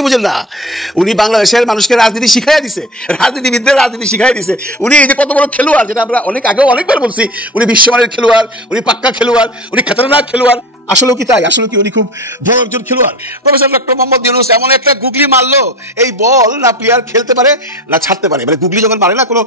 কিছু বুঝেন না। উনি বাংলাদেশের মানুষকে রাজনীতি শিখাইয়া দিছে, রাজনীতিবিদদের রাজনীতি শিখাই দিছে। উনি এই যে কত বড় খেলোয়াড়, যেটা আমরা আগেও অনেকবার বলছি, উনি বিশ্বমানের খেলোয়াড়, উনি পাক্কা খেলোয়াড়, উনি খতরনাক খেলোয়াড়। আসলে কি তাই? আসলে কি উনি খুব বড় একজন খেলোয়াড়? প্রফেসর ডক্টর মোহাম্মদ ইউনূস এমন একটা গুগলি মারলো, এই বল না প্লেয়ার খেলতে পারে না ছাড়তে পারে। মানে গুগলি যখন মারে না কোনো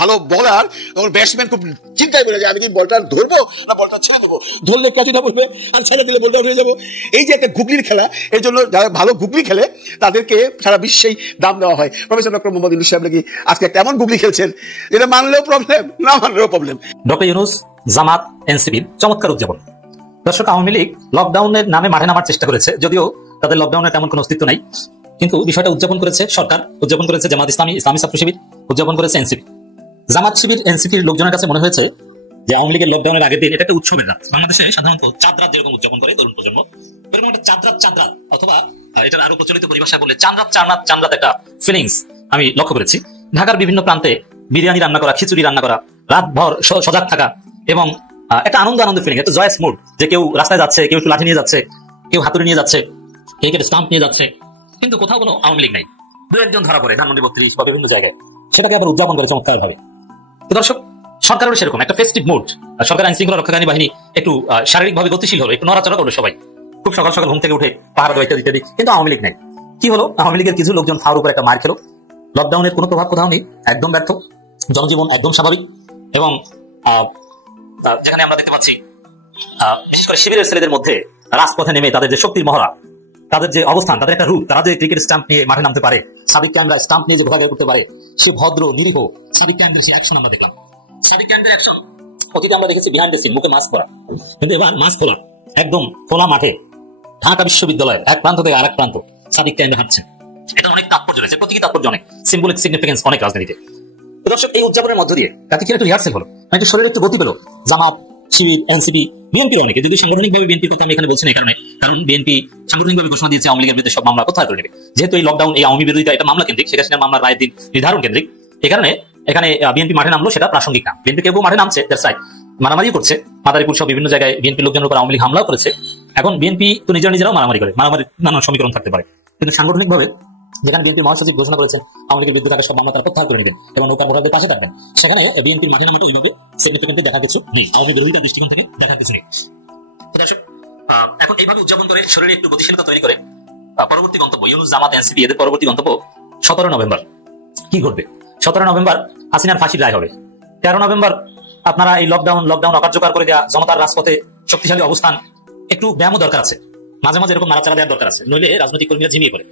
ভালো বলার, তখন ব্যাটসম্যান খুব চিন্তায় পড়ে যায়, আমি কি বলটা ধরবো না বলটা ছেড়ে দেবো, ধরলে ক্যাচটা পড়বে আর ছেড়ে দিলে বলটা উঠে যাবো। এই যে একটা গুগলির খেলা, এই জন্য যারা ভালো গুগলি খেলে তাদেরকে সারা বিশ্বেই দাম দেওয়া হয়। প্রফেসর ডক্টর মোহাম্মদ ইউনূস সাহেব নাকি আজকে একটা এমন গুগলি খেলছেন যেটা মানলেও প্রবলেম, না মানলেও প্রবলেম। ডক্টর ইউনূস, জামাত, এনসিপির চমৎকার উদযাপন। দর্শক, আওয়ামী লীগ লকডাউনের নামে মাঠে নামার চেষ্টা করেছে, যদিও তাদের লকডাউনের তেমন কোনো অস্তিত্ব নাই, কিন্তু বিষয়টা উদযাপন করেছে সরকার, উদযাপন করেছে জামাত ইসলামী, ইসলামী ছাত্র শিবির, উদযাপন করেছে এনসিপি। জামাত শিবির, এনসিপির লোকজনের কাছে মনে হয়েছে যে আওয়ামী লীগের লকডাউনের আগের দিন এটা একটা উৎসবের রাত। বাংলাদেশে সাধারণত চাঁদ রাত যেরকম উদযাপন করে তরুণ প্রজন্ম, এরকম একটা চাঁদ রাত অথবা এটার আরো প্রচলিত পরিভাষায় বলে চাঁদ রাত একটা ফিলিংস আমি লক্ষ্য করেছি। ঢাকার বিভিন্ন প্রান্তে বিরিয়ানি রান্না করা, খিচুড়ি রান্না করা, রাতভর সজাগ থাকা এবং একটা আনন্দ ফিলিং, একটা জয়েস মুড, যে কেউ রাস্তায় যাচ্ছে, কেউ একটু লাঠি নিয়ে যাচ্ছে, কেউ হাতুড়ি নিয়ে যাচ্ছে, কেউ কেউ স্টাম্প নিয়ে যাচ্ছে, কিন্তু কোথাও কোনো আওয়ামী লীগ নাই। দু একজন ধরা পড়ে ধানমন্ডি 32 বা বিভিন্ন জায়গায়, সেটাকে আবার উদযাপন করে চমৎকার ভাবে। তো দর্শক, সরকারেরও সেরকম একটা ফেস্টিভ মুড। সরকার আইন শৃঙ্খলা রক্ষাকারী বাহিনী একটু শারীরিকভাবে গতিশীল হলো, একটু নড়াচড়া করলো, সবাই খুব সকাল সকাল ঘুম থেকে উঠে পাহাড় দেওয়া ইত্যাদি, কিন্তু আওয়ামী লীগ নাই। কি হলো? আওয়ামী লীগের কিছু লোকজন ফাওয়ার উপর একটা মার খেলো। লকডাউনের কোনো প্রভাব কোথাও নেই, একদম ব্যর্থ, জনজীবন একদম স্বাভাবিক। এবং যেখানে আমরা দেখতে পাচ্ছি বিশেষ করে শিবিরের ছেলেদের মধ্যে রাজপথে নেমে তাদের যে শক্তির মহড়া, তাদের যে অবস্থান, তাদের একটা রূপ, তারা যে ক্রিকেট স্টাম্প নিয়ে মাঠে নামতে পারে, সাদিক ক্যামেরা স্টাম্প নিয়ে যে ঘোরাঘুরি করতে পারে, সে ভদ্র নিরীহ সাদিক ক্যামেরার সেই অ্যাকশন আমরা দেখলাম। সাদিক ক্যামেরার অ্যাকশন অতীতে আমরা দেখেছি বিহাইন্ড দ্য সিন, মুখে মাস্ক পরা, কিন্তু এবার মাস্ক খোলা, একদম খোলা মাঠে ঢাকা বিশ্ববিদ্যালয়ের এক প্রান্ত থেকে আরেক প্রান্ত সাদিক ক্যামেরা হাঁটছেন। এটা অনেক তাৎপর্য রয়েছে, প্রতীকী তাৎপর্য অনেক, সিম্বলিক সিগনিফিকেন্স অনেক রাজনীতিতে। দর্শক, এই উদযাপনের মধ্য দিয়ে তাকে কি একটু রিহার্সেল হলো, মানে শরীরে একটু গতি পেল। জামাত, শিবির, এনসিপি, বিএনপির অনেকে, যদি সাংগঠনিকভাবে বিএনপির কথা আমি এখানে বলছি না, কারণ বিএনপি সাংগঠনিকভাবে ঘোষণা দিয়েছে আওয়ামী লীগের বিরুদ্ধে সব মামলা প্রত্যাহার করে নেবে। যেহেতু এই লকডাউন, এই আওয়ামী বিরোধিতা, এটা মামলা কেন্দ্রিক, শেখ হাসিনা মামলার রায়ের দিন নির্ধারণ কেন্দ্রিক, এই কারণে এখানে বিএনপি মাঠে নামলো, সেটা প্রাসঙ্গিক না। বিএনপি কেউ মাঠে নামছে, মারামারি করছে, মাদারীপুর সহ বিভিন্ন জায়গায় বিএনপি লোকজনের উপর আওয়ামী লীগ হামলাও করেছে। এখন বিএনপি তো নিজেরাও মারামারি করে, মারামারি নানান সমীকরণ থাকতে পারে, কিন্তু সাংগঠনিকভাবে যেখানে বিএনপি মহাসচিব ঘোষণা করেছেন আওয়ামী লীগের বিরুদ্ধে থাকা সব মামলা তারা প্রত্যাহার করে নেবেন এবং নৌকা ভোটারদের পাশে থাকবেন, সেখানে বিএনপির মাঠে নামাটা ওইভাবে সিগনিফিকেন্টলি দেখা কিছু নেই, আওয়ামী বিরোধিতার দৃষ্টিকোণ থেকে দেখা কিছু নেই। এখন এইভাবে উদযাপন করে শরীরে একটু গতিশীলতা তৈরি করে পরবর্তী গন্তব্য, ইউনূস, জামাত, এনসিপি, এদের পরবর্তী গন্তব্য 17 নভেম্বর। কি ঘটবে? 17 নভেম্বর হাসিনার ফাঁসির রায় হবে। 13 নভেম্বর আপনারা এই লকডাউন অকার্যকর করে দেওয়া, জনতার রাজপথে শক্তিশালী অবস্থান, একটু ব্যায়ামও দরকার আছে, মাঝে মাঝে এরকম নাড়াচাড়া দেওয়ার দরকার আছে, নইলে রাজনৈতিক কর্মীরা ঝিমিয়ে পড়ে।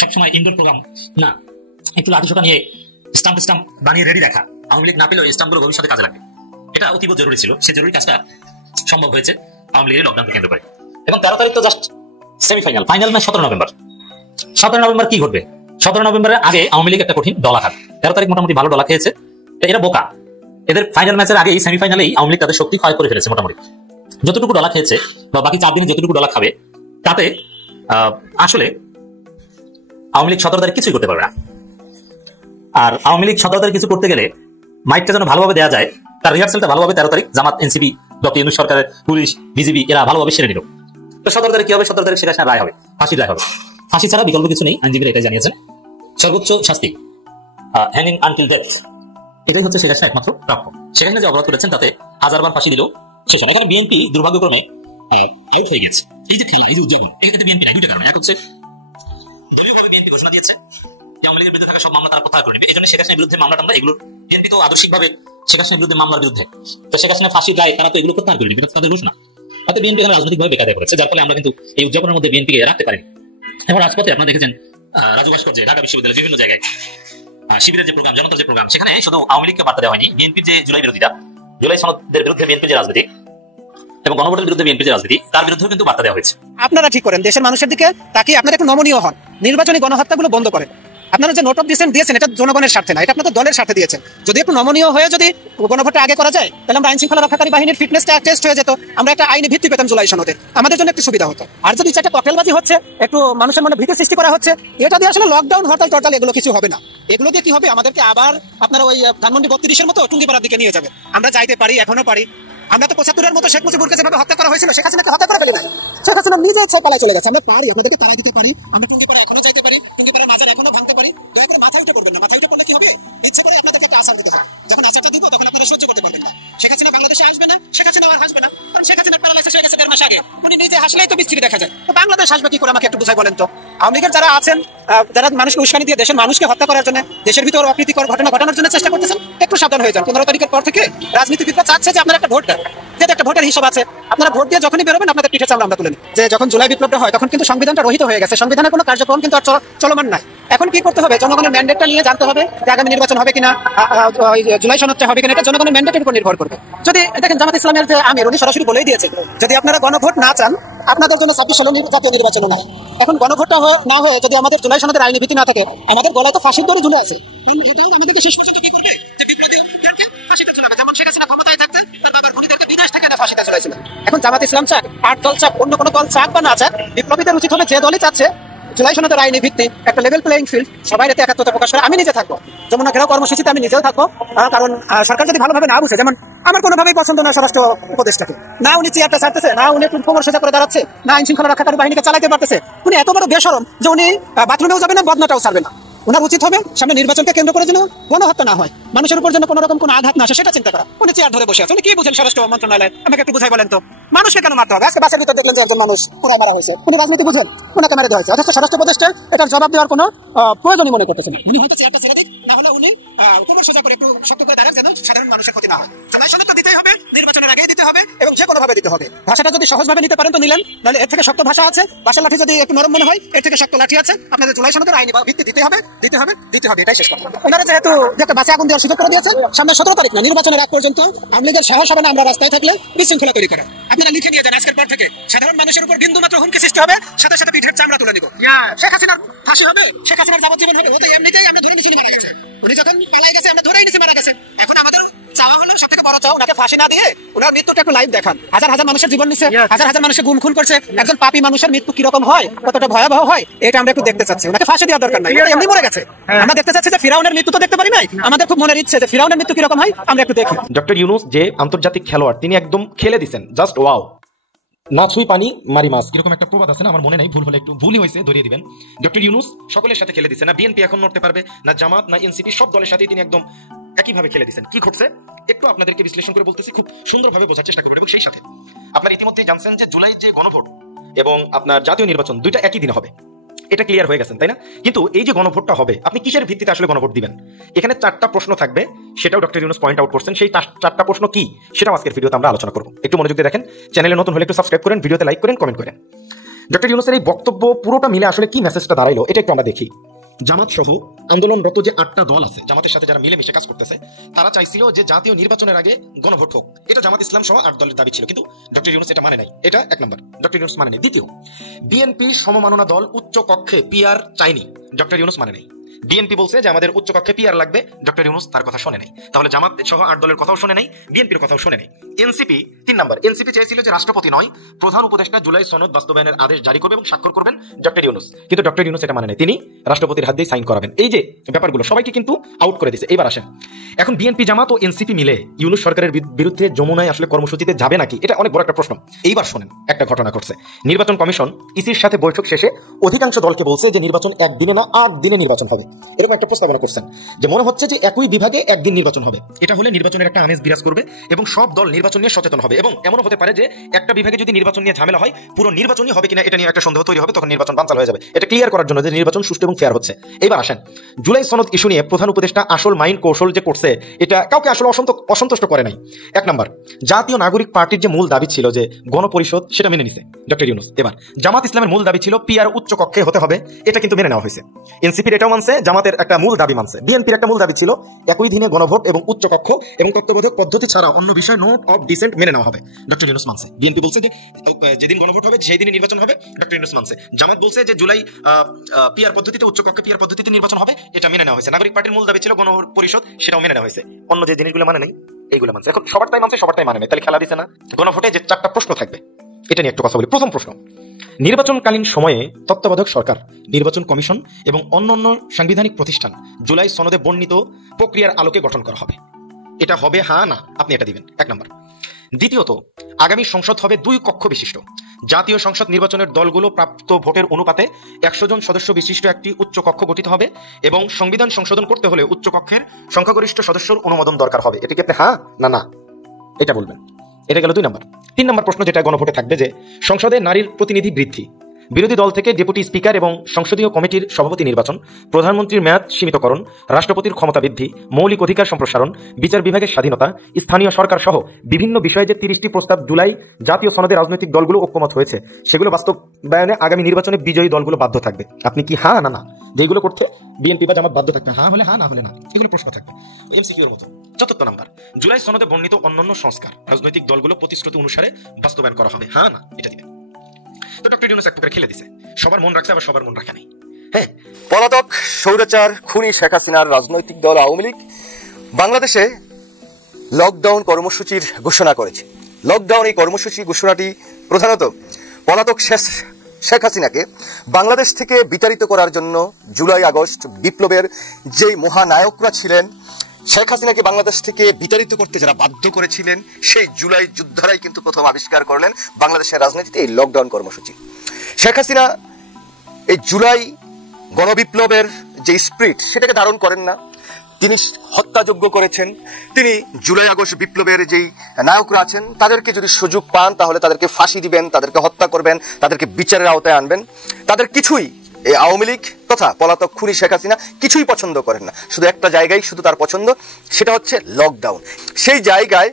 সবসময় ইনডোর প্রোগ্রাম না, একটু লাঠিসোঁটা নিয়ে স্টাম্প বানিয়ে রেডি রাখা, আওয়ামী লীগ না পেলেও এই স্টাম্পগুলো ভবিষ্যতে কাজে লাগবে, এটা অতীব জরুরি ছিল। সেই জরুরি কাজটা সম্ভব হয়েছে আওয়ামী লীগের লকডাউনকে কেন্দ্র করে। এবং 13 তারিখ তো just semifinal, final match 17 November. 17 November কি ঘটবে? 17 নভেম্বরের আগে আওয়ামী লীগ একটা কঠিন ডলা খাবে। 13 তারিখ মোটামুটি ভালো ডলা খেয়েছে, এরা বোকা। এদের ফাইনাল ম্যাচের আগেই সেমিফাইনালেই আওয়ামী লীগ তাদের শক্তি ক্ষয় করে ফেলেছে মোটামুটি। যতটুকু ডলা খেয়েছে বা বাকি 4 দিনে যতটুকু ডলা খাবে, তাতে আসলে আওয়ামী লীগ 17 তারিখ কিছুই করতে পারবে না। আর আওয়ামী লীগ 17 তারিখ কিছু করতে গেলে মাইকটা যেন ভালোভাবে দেওয়া যায়, তার রিহার্সালটা ভালোভাবে 13 তারিখ জামাত, এনসিপি, ডক্টর ইউনূস সরকারের, পুলিশ, বিজিবি এরা ভালোভাবে সেরে নিল। তো 17 তারিখ কি হবে? 17 তারিখ শেখ হাসিনার রায় হবে, ফাঁসির রায় হবে। ফাঁসি ছাড়া বিকল্প কিছু নেই, আইনজীবীরা এটাই জানিয়েছেন। সর্বোচ্চ শাস্তি হ্যাঙ্গিং আনটিল ডেথ, এটাই হচ্ছে শেখ হাসিনা একমাত্র প্রাপ্য। শেখ হাসিনা যে অপরাধ করেছেন তাতে 1000 ফাঁসি দিলেও শেষ হয়। এখানে বিএনপি দুর্ভাগ্যক্রমে আউট হয়ে গেছে। এই যে উদ্যোগন, এখানে বিএনপি নাই, দুইটা কারণ। এক হচ্ছে দলীয়ভাবে বিএনপি ঘোষণা দিয়েছে আওয়ামী লীগের বিরুদ্ধে থাকা সব মামলা তারা প্রত্যাহার করে নেবে, এখানে শেখ হাসিনার বিরুদ্ধে মামলা টামলা এগুলো বিএনপি তো আদর্শিকভাবে শেখ হাসিনার বিরুদ্ধে মামলার বিরুদ্ধে, তো শেখ হাসিনার ফাঁসির রায় তারা তো এগুলো প্রত্যাহার করে নেবে, এটা তাদের ঘোষণা। তাতে বিএনপি এখানে রাজনৈতিকভাবে বেকায়দায় করেছে, যার ফলে আমরা কিন্তু এই উদযাপনের মধ্যে বিএনপিকে রাখতে পারিনি। এখন রাজপথে আপনারা দেখেছেন রাজু ভাস্কর্যে, ঢাকা বিশ্ববিদ্যালয়ের বিভিন্ন জায়গায় শিবিরের যে প্রোগ্রাম, জনতার যে প্রোগ্রাম, সেখানে শুধু আওয়ামী লীগকে বার্তা দেওয়া হয়নি, বিএনপির যে জুলাই বিরোধিতা, জুলাই সনদের বিরুদ্ধে বিএনপির যে রাজনীতি এবং গণভোটের বিরুদ্ধে বিএনপির যে রাজনীতি, তার বিরুদ্ধেও কিন্তু বার্তা দেওয়া হয়েছে। আপনারা ঠিক করেন, দেশের মানুষের দিকে তাকিয়ে আপনারা একটু নমনীয় হন, নির্বাচনী গণহত্যাগুলো বন্ধ করেন। আপনারা যে নোট অফ ডিসেন্ট দিয়েছেন এটা জনগণের স্বার্থে না, এটা আপনাদের দলের স্বার্থে দিয়েছেন। যদি একটু নমনীয় হয়ে যদি গণভোটটা আগে করা যায়, তাহলে আমরা আইন শৃঙ্খলা রক্ষাকারী বাহিনীর ফিটনেসটা টেস্ট হয়ে যেত, আমরা একটা আইনি ভিত্তি পেতাম জুলাই সনদে, আমাদের জন্য একটু সুবিধা হতো। আর যদি একটা ককটেলবাজি হচ্ছে, একটু মানুষের মনে ভীতি সৃষ্টি করা হচ্ছে, এটা দিয়ে আসলে লকডাউন হরতাল টরতাল এগুলো কিছু হবে না। এগুলো দিয়ে কি হবে? আমাদেরকে আবার আপনারা ওই ধানমন্ডি 32-এর মতো টুঙ্গিপাড়ার দিকে নিয়ে যাবে। আমরা যাইতে পারি, এখনো পারি। আমরা তো 75-এর মতো শেখ মুজিবুরকে যেভাবে হত্যা করা হয়েছিল, শেখ হাসিনাকে হত্যা করে ফেলি না, শেখ হাসিনা নিজে ইচ্ছে পালায় চলে গেছে। আমরা পারি, আপনাদেরকে তাড়াই দিতে পারি, আমরা টুঙ্গিপাড়া এখনো যাইতে পারি, বিস্তৃতি দেখা যায়। তো বাংলাদেশ আসবে কি করে আমাকে একটু বুঝাই বলেন তো। আওয়ামী লীগের যারা আছেন, যারা মানুষকে উস্কানি দিয়ে দেশের মানুষকে হত্যা করার জন্য, দেশের ভিতর অপ্রীতিকর ঘটনা ঘটানোর জন্য চেষ্টা করতেছেন, একটু সাবধান হয়ে যান। 15 তারিখের পর থেকে রাজনীতিবিদরা চাচ্ছে যে আপনারা একটা ভোট দেন, যেটা একটা ভোটের হিসাব আছে। আপনারা ভোট দিয়ে যখনই বেরোবেন আপনাদের পিঠে চামড়া আমরা তুলে নিই। যে যখন জুলাই বিপ্লবটা হয় তখন কিন্তু সংবিধানটা রহিত হয়ে গেছে, সংবিধানের কোনো কার্যক্রম কিন্তু আর চলমান নাই। এখন কি করতে হবে, জনগণের ম্যান্ডেটটা নিয়ে জানতে হবে যে আগামী নির্বাচন হবে কিনা, জুলাই সনদটা হবে কিনা, এটা জনগণের ম্যান্ডেটের উপর নির্ভর করবে। যদি দেখেন জামাত ইসলামের যে আমির উনি সরাসরি বলেই দিয়েছে যদি আপনারা গণভোট না চান আপনাদের জন্য 26 সালে জাতীয় নির্বাচন নাই। এখন গণভোটটা না হয়ে যদি আমাদের জুলাই সনদের আইনি ভিত্তি না থাকে, আমাদের গলায় তো ফাঁসির দড়ি ঝুলে আছে। এটাও আমাদেরকে শেষ পর্যন্ত কি করবে যে বিপ্লবীদেরকে ফাঁসিতে ঝুলাবে, যেমন শেখ হাসিনা ক্ষমতায় থাকতে তার বাবার খুনিদেরকে বিদেশ থেকে ফাঁসিতে ঝুলাইছিল। এখন জামাত ইসলাম চাক, 8 দল চাক, অন্য কোনো দল চাক বা না চাক, বিপ্লবীদের উচিত হবে যে দলই চাচ্ছে জুলাই সনদের আইনি ভিত্তি একটা লেভেল প্লেইং ফিল্ড, সবাই এতে একাত্মতা প্রকাশ করে। আমি নিজে থাকবো, যমুনা ঘেরাও কর্মসূচিতে আমি নিজেও থাকবো, কারণ সরকার যদি ভালোভাবে না বুঝে, যেমন আমার কোনোভাবেই পছন্দ না স্বরাষ্ট্র উপদেষ্টাকে, না উনি চেয়ারটা ছাড়তেছে, না উনি কোমর সোজা করে দাঁড়াচ্ছে, না আইন শৃঙ্খলা রক্ষাকারী বাহিনীকে চালাইতে পারতেছে। উনি এত বড় বেশরম যে উনি বাথরুমেও যাবে না, বদনাটাও ছাড়বে না। ওনার উচিত হবে সামনে নির্বাচনকে কেন্দ্র করে যেন গণহত্যা না হয়, মানুষের উপর যেন কোনো রকম কোনো আঘাত না আসে সেটা চিন্তা করা। উনি চেয়ার ধরে বসে আছে, উনি কি বুঝেন স্বরাষ্ট্র মন্ত্রণালয়, আমাকে একটু বুঝাই বলেন তো। মানুষকে কেন মারতে হবে? আজকে বাসের ভিতর দেখলেন যে একজন মানুষ পুরাই মারা হয়েছে, উনি রাজনীতি বুঝেন, ওনাকে মেরে দেওয়া হয়েছে, অথচ স্বরাষ্ট্র উপদেষ্টা এটার জবাব দেওয়ার কোনো প্রয়োজনই মনে করতেছেন না। উনি হয়তো চেয়ারটা ছেড়ে দিক, না হলে উনি কোমর সোজা করে একটু শক্ত করে দাঁড়ান যেন সাধারণ মানুষের ক্ষতি না হয়। জুলাই সনদ তো দিতেই হবে, নির্বাচনের আগেই দিতে হবে এবং যে কোনো ভাবে দিতে হবে। ভাষাটা যদি সহজভাবে নিতে পারেন তো নিলেন, নাহলে এর থেকে শক্ত ভাষা আছে। বাসার লাঠি যদি একটু নরম মনে হয়, এর থেকে শক্ত লাঠি আছে। আপনাদের জুলাই সনদের আইনি ভিত্তি দিতে হবে, দিতে হবে, দিতে হবে, এটাই শেষ কথা। ওনারা যেহেতু একটা বাসে আগুন দেওয়ার সুযোগ করে দিয়েছেন, সামনে 17 তারিখ না, নির্বাচনের আগ পর্যন্ত আওয়ামী লীগের সাহস হবে না আমরা রাস্তায় থাকলে বিশৃঙ্খলা তৈরি করা। আপনারা লিখে নিয়ে যান, আজকের পর থেকে সাধারণ মানুষের উপর বিন্দু মাত্র হুমকি সৃষ্টি হবে, সাথে সাথে পিঠের চামড়া তুলে নিব। শেখ হাসিনার ফাঁসি হবে, শেখ হাসিনার যাবজ্জীবন হবে, ও তো এমনিতেই আমরা ধরে নিছি মারা গেছে। উনি যখন পালাই গেছে আমরা ধরেই নিছি মারা গেছে। এখন আমাদের চাওয়া হলো সবথেকে বড় চাওয়া ওনাকে ফাঁসি না দিয়ে ওনার মৃত্যুটা একটু লাইভ দেখান। হাজার হাজার মানুষের জীবন নিচ্ছে, হাজার হাজার মানুষের গুম খুন করছে, একজন পাপী মানুষের মৃত্যু কিরকম হয়, কতটা ভয়াবহ হয়, এটা আমরা একটু দেখতে চাচ্ছি। ওনাকে ফাঁসি দেওয়ার দরকার নাই, এমনি মরে গেছে। আমরা দেখতে চাচ্ছি যে ফিরাউনের মৃত্যু তো দেখতে পারি নাই, আমাদের খুব মনের ইচ্ছে যে ফিরাউনের মৃত্যু কিরকম হয় আমরা একটু দেখি। ডক্টর ইউনূস যে আন্তর্জাতিক খেলোয়াড়, তিনি একদম খেলে দিচ্ছেন, জাস্ট ওয়াও। না ছুঁই পানি মারি মাছ, এরকম একটা প্রবাদ আছে না, আমার মনে নাই, ভুল হলে একটু ভুলই হয়েছে, ধরিয়ে দিবেন। ডক্টর ইউনূস সকলের সাথে খেলে দিচ্ছে, না বিএনপি এখন নড়তে পারবে, না জামাত, না এনসিপি, সব দলের সাথে তিনি একদম একইভাবে খেলে দিচ্ছেন। কি ঘটছে একটু আপনাদেরকে বিশ্লেষণ করে বলতেছি, খুব সুন্দরভাবে বোঝার চেষ্টা করবেন। এবং সেই সাথে আপনারা ইতিমধ্যেই জানছেন যে জুলাই যে গণভোট এবং আপনার জাতীয় নির্বাচন দুইটা একই দিনে হবে, এটা ক্লিয়ার হয়ে গেছেন, তাই না? কিন্তু এই যে গণভোটটা হবে, আপনি কিসের ভিত্তিতে আসলে গণভোট দিবেন? এখানে 4টা প্রশ্ন থাকবে, সেটাও ডক্টর ইউনূস পয়েন্ট আউট করছেন। সেই 4টা প্রশ্ন কি সেটাও আজকের ভিডিওতে আমরা আলোচনা করব। একটু মনোযোগ দিয়ে দেখেন, চ্যানেলে নতুন হলে একটু সাবস্ক্রাইব করেন, ভিডিওতে লাইক করেন, কমেন্ট করেন। ডক্টর ইউনূসের এই বক্তব্য পুরোটা মিলে আসলে কি মেসেজটা দাঁড়াইলো এটা একটু আমরা দেখি। জামাত সহ আন্দোলনরত যে 8টা দল আছে, জামাতের সাথে যারা মিলেমিশে কাজ করতেছে, তারা চাইছিল যে জাতীয় নির্বাচনের আগে গণভোট হোক। এটা জামাত ইসলাম সহ 8 দলের দাবি ছিল, কিন্তু ডক্টর ইউনূস এটা মানে নাই। এটা 1 নম্বর, ডক্টর ইউনূস মানে নাই। দ্বিতীয়, বিএনপি সমমাননা দল উচ্চ কক্ষে পিআর চাইনি, ডক্টর ইউনূস মানে নাই। বিএনপি বলছে যে আমাদের উচ্চ কক্ষে পিআর লাগবে, ডক্টর ইউনূস তার কথা শুনে নাই। তাহলে জামাত সহ 8 দলের কথাও শুনে নাই, বিএনপির কথাও শুনে নাই। এনসিপি 3 নম্বর, এনসিপি চাইছিল যে রাষ্ট্রপতি নয়, প্রধান উপদেষ্টা জুলাই সনদ বাস্তবায়নের আদেশ জারি করবে এবং স্বাক্ষর করবেন ডক্টর ইউনূস, কিন্তু ডক্টর ইউনূস এটা মানে নাই, তিনি রাষ্ট্রপতির হাত দিয়ে সাইন করাবেন। এই যে ব্যাপারগুলো সবাইকে কিন্তু আউট করে দিয়েছে। এবার আসেন, এখন বিএনপি, জামাত ও এনসিপি মিলে ইউনূস সরকারের বিরুদ্ধে যমুনায় আসলে কর্মসূচিতে যাবে নাকি, এটা অনেক বড় একটা প্রশ্ন। এইবার শোনেন, একটা ঘটনা ঘটছে। নির্বাচন কমিশন ইসির সাথে বৈঠক শেষে অধিকাংশ দলকে বলছে যে নির্বাচন 1 দিনে না 8 দিনে নির্বাচন হবে, এরকম একটা প্রস্তাবনা করছেন। যে মনে হচ্ছে যে একই বিভাগে একদিন নির্বাচন হবে, এটা হলে নির্বাচনের একটা আমেজ বিরাজ করবে এবং সব দল নির্বাচন নিয়ে সচেতন হবে। এবং এমনও হতে পারে যে একটা বিভাগে যদি নির্বাচন নিয়ে ঝামেলা হয়, পুরো নির্বাচনই হবে কিনা এটা নিয়ে একটা সন্দেহ তৈরি হবে, তখন নির্বাচন বানচাল হয়ে যাবে। এটা ক্লিয়ার করার জন্য যে নির্বাচন সুষ্ঠু এবং ফেয়ার হচ্ছে। এবার আসেন, জুলাই সনদ ইস্যু নিয়ে প্রধান উপদেষ্টা আসল মাইন্ড কৌশল যে করছে, এটা কাউকে আসলে অসন্তুষ্ট করে নাই। 1 নম্বর, জাতীয় নাগরিক পার্টির যে মূল দাবি ছিল যে গণপরিষদ, সেটা মেনে নিছে ডক্টর ইউনূস। এবার জামাত ইসলামের মূল দাবি ছিল পিআর উচ্চ কক্ষে হতে হবে, এটা কিন্তু মেনে নেওয়া হয়েছে। এনসিপির এটাও মানছে, জামাতের একটা মূল দাবি মানছে। বিএনপির একটা মূল দাবি ছিল একই দিনে গণভোট এবং উচ্চ কক্ষ এবং তত্ত্বাবধায়ক পদ্ধতি ছাড়া অন্য বিষয় নোট অফ ডিসেন্ট মেনে নেওয়া হবে, ডক্টর ইউনূস মানছে। বিএনপি বলছে যে যেদিন গণভোট হবে সেই দিনই নির্বাচন হবে, ডক্টর ইউনূস মানছে। জামাত বলছে যে জুলাই পিআর পদ্ধতিতে, উচ্চ কক্ষে পিআর পদ্ধতিতে নির্বাচন হবে, এটা মেনে নেওয়া হয়েছে। নাগরিক পার্টির মূল দাবি ছিল গণপরিষদ, সেটাও মেনে নেওয়া হয়েছে। অন্য যে জিনিসগুলো মানে নাই এইগুলো মানছে। এখন সবারটাই মানছে, সবারটাই মানে নাই, তাহলে খেলা দিছে না। গণভোটে যে 4টা প্রশ্ন থাকবে, এটা নিয়ে একটু কথা বলি। প্রথম প্রশ্ন, নির্বাচনকালীন সময়ে তত্ত্বাবধায়ক সরকার, নির্বাচন কমিশন এবং অন্যান্য সাংবিধানিক প্রতিষ্ঠান জুলাই সনদে বর্ণিত প্রক্রিয়ার আলোকে গঠন করা হবে, এটা হবে হ্যাঁ না, আপনি এটা দিবেন 1 নম্বর। দ্বিতীয়ত, আগামী সংসদ হবে 2 কক্ষ বিশিষ্ট। জাতীয় সংসদ নির্বাচনের দলগুলো প্রাপ্ত ভোটের অনুপাতে 100 জন সদস্য বিশিষ্ট একটি উচ্চ কক্ষ গঠিত হবে এবং সংবিধান সংশোধন করতে হলে উচ্চ কক্ষের সংখ্যাগরিষ্ঠ সদস্যর অনুমোদন দরকার হবে। এটা কি আপনি হ্যাঁ না না এটা বলবেন। এটা গেল 2 নম্বর। 3 নম্বর প্রশ্ন যেটা গণভোটে থাকবে যে সংসদে নারীর প্রতিনিধি বৃদ্ধি, বিরোধী দল থেকে ডেপুটি স্পিকার এবং সংসদীয় কমিটির সভাপতি নির্বাচন, প্রধানমন্ত্রীর মেয়াদ সীমিতকরণ, রাষ্ট্রপতির ক্ষমতা বৃদ্ধি, মৌলিক অধিকার সম্প্রসারণ, বিচার বিভাগের স্বাধীনতা, স্থানীয় সরকার সহ বিভিন্ন বিষয়ে যে 30টি প্রস্তাব জুলাই জাতীয় সনদে রাজনৈতিক দলগুলো ঐক্যমত হয়েছে সেগুলো বাস্তবায়নে আগামী নির্বাচনে বিজয়ী দলগুলো বাধ্য থাকবে। আপনি কি হ্যাঁ না না, যেগুলো করতে বিএনপি বা জামাত বাধ্য থাকবে, হ্যাঁ হলে হ্যাঁ, না হলে না, এগুলো প্রশ্ন থাকবে এমসিকিউর মতো। 4 নম্বর, জুলাই সনদে বর্ণিত অন্যান্য সংস্কার রাজনৈতিক দলগুলো প্রতিশ্রুতি অনুসারে বাস্তবায়ন করা হবে, হ্যাঁ না, এটা দিবে। তো ডক্টর ইউনূস এক প্রকার খেলে দিছে, সবার মন রাখছে আবার সবার মন রাখে নাই। হ্যাঁ, পলাতক স্বৈরাচার খুনি শেখ হাসিনার রাজনৈতিক দল আওয়ামী লীগ বাংলাদেশে লকডাউন কর্মসূচির ঘোষণা করেছে। লকডাউন এই কর্মসূচি ঘোষণাটি প্রধানত পলাতক শেখ হাসিনাকে বাংলাদেশ থেকে বিতাড়িত করার জন্য জুলাই আগস্ট বিপ্লবের যেই মহানায়করা ছিলেন, শেখ হাসিনাকে বাংলাদেশ থেকে বিতাড়িত করতে যারা বাধ্য করেছিলেন, সেই জুলাই যোদ্ধারাই কিন্তু প্রথম আবিষ্কার করলেন বাংলাদেশের রাজনীতিতে এই লকডাউন কর্মসূচি। শেখ হাসিনা এই জুলাই গণবিপ্লবের যে স্পিরিট সেটাকে ধারণ করেন না, তিনি হত্যাযজ্ঞ করেছেন। তিনি জুলাই আগস্ট বিপ্লবের যেই নায়করা আছেন তাদেরকে যদি সুযোগ পান তাহলে তাদেরকে ফাঁসি দিবেন, তাদেরকে হত্যা করবেন, তাদেরকে বিচারের আওতায় আনবেন। তাদের কিছুই এই আওয়ামী লীগ তথা পলাতক খুনি শেখ হাসিনা কিছুই পছন্দ করেন না, শুধু একটা জায়গায় শুধু তার পছন্দ, সেটা হচ্ছে লকডাউন। সেই জায়গায়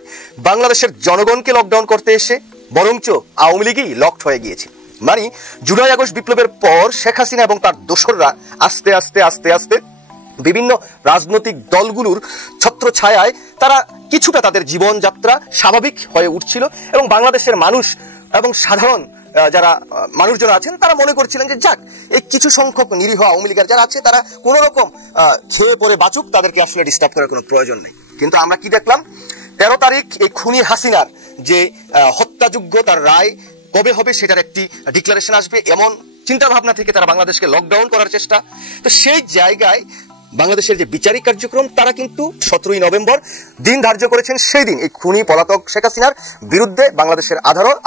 বাংলাদেশের জনগণকে লকডাউন করতে এসে বরঞ্চ আওয়ামী লীগই লকড হয়ে গিয়েছে। মানে জুলাই আগস্ট বিপ্লবের পর শেখ হাসিনা এবং তার দোসররা আস্তে আস্তে আস্তে আস্তে বিভিন্ন রাজনৈতিক দলগুলোর ছত্র ছায়ায় তারা কিছুটা তাদের জীবনযাত্রা স্বাভাবিক হয়ে উঠছিল এবং বাংলাদেশের মানুষ এবং সাধারণ যারা মানুষজন আছেন তারা মনে করছিলেন যে যাক, এই কিছু সংখ্যক নিরীহ আওয়ামী লীগের যারা আছে তারা কোনো রকম খেয়ে পরে বাঁচুক, তাদেরকে আসলে ডিস্টার্ব করার কোনো প্রয়োজন নেই। কিন্তু আমরা কি দেখলাম, 13 তারিখ এই খুনি হাসিনার যে হত্যাযোগ্য তার রায় কবে হবে সেটার একটি ডিক্লারেশন আসবে, এমন চিন্তা ভাবনা থেকে তারা বাংলাদেশকে লকডাউন করার চেষ্টা। তো সেই জায়গায় বাংলাদেশের যে বিচারিক কার্যক্রম তারা কিন্তু 17ই নভেম্বর দিন ধার্য করেছেন। সেই দিন এই খুনি পলাতক শেখ হাসিনার বিরুদ্ধে বাংলাদেশের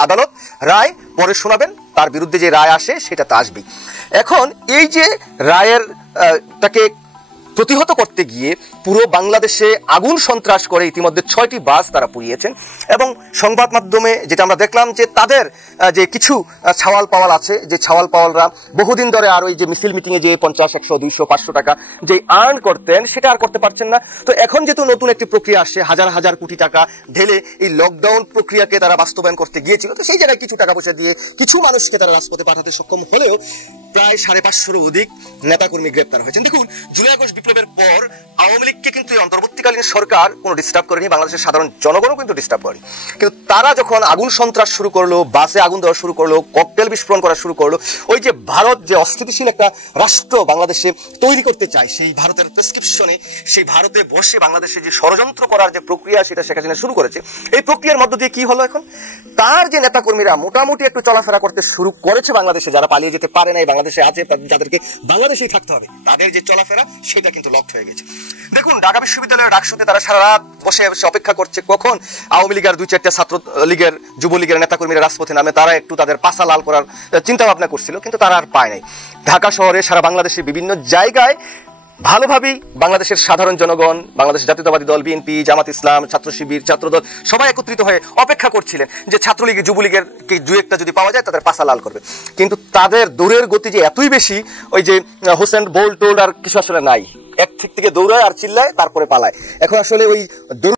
আদালত রায় পরে শোনাবেন, তার বিরুদ্ধে যে রায় আসে সেটা তো আসবেই। এখন এই যে রায়ের তাকে প্রতিহত করতে গিয়ে পুরো বাংলাদেশে আগুন সন্ত্রাস করে ইতিমধ্যে 6টি বাস তারা পুড়িয়েছেন এবং সংবাদ মাধ্যমে যেটা আমরা দেখলাম যে তাদের যে কিছু ছাওয়াল পাওয়াল আছে, যে ছাওয়াল পাওয়ালরা বহুদিন ধরে আর ওই যে মিছিল মিটিংয়ে যে 50, 100, 200, 500 টাকা যে আর্ন করতেন সেটা আর করতে পারছেন না। তো এখন যেহেতু নতুন একটি প্রক্রিয়া আসছে, হাজার হাজার কোটি টাকা ঢেলে এই লকডাউন প্রক্রিয়াকে তারা বাস্তবায়ন করতে গিয়েছিল, তো সেই জায়গায় কিছু টাকা পয়সা দিয়ে কিছু মানুষকে তারা রাজপথে পাঠাতে সক্ষম হলেও প্রায় 550-এরও অধিক নেতাকর্মী গ্রেপ্তার হয়েছেন। দেখুন, জুলাই আগস্ট বিপ্লবের পর আওয়ামী লীগকে কিন্তু অন্তর্বর্তীকালীন সরকার কোনো ডিস্টার্ব করেনি, বাংলাদেশের সাধারণ জনগণও কিন্তু ডিস্টার্ব করেনি। কিন্তু তারা যখন আগুন সন্ত্রাস শুরু করলো, বাসে আগুন দেওয়া শুরু করলো, ককটেল বিস্ফোরণ করা শুরু করলো, ওই যে ভারত যে অস্থিতিশীল একটা রাষ্ট্র বাংলাদেশে তৈরি করতে চায়, সেই ভারতের প্রেসক্রিপশনে সেই ভারতে বসে বাংলাদেশে যে ষড়যন্ত্র করার যে প্রক্রিয়া সেটা শেখ হাসিনা শুরু করেছে। এই প্রক্রিয়ার মধ্য দিয়ে কি হলো, এখন তার যে নেতাকর্মীরা মোটামুটি একটু চলাফেরা করতে শুরু করেছে বাংলাদেশে, যারা পালিয়ে যেতে পারে নাই, বাংলাদেশে আছে, যাদেরকে বাংলাদেশেই থাকতে হবে, তাদের যে চলাফেরা সেটা কিন্তু লকড হয়ে গেছে। দেখুন, ঢাকা বিশ্ববিদ্যালয়ের ডাকসুতে তারা সারা রাত বসে অপেক্ষা করছে কখন আওয়ামী লীগের 2-4টা ছাত্র লীগের যুবলীগের নেতাকর্মীরা রাজপথে নামে, তারা একটু তাদের পাছা লাল করার চিন্তা ভাবনা করছিল, কিন্তু তারা আর পায় নাই। ঢাকা শহরে সারা বাংলাদেশে বিভিন্ন জায়গায় ভালোভাবেই বাংলাদেশের সাধারণ জনগণ, বাংলাদেশ জাতীয়তাবাদী দল বিএনপি, জামাত ইসলাম, ছাত্র শিবির, ছাত্রদল সবাই একত্রিত হয়ে অপেক্ষা করছিলেন যে ছাত্রলীগ যুবলীগের দু একটা যদি পাওয়া যায় তাদের পাছা লাল করবে। কিন্তু তাদের দৌড়ের গতি যে এতই বেশি, ওই যে হোসেন বোল্ট টোল্ড আর কিছু আসলে নাই, এক থেকে দৌড়ায় আর চিল্লায় তারপরে পালায়। এখন আসলে ওই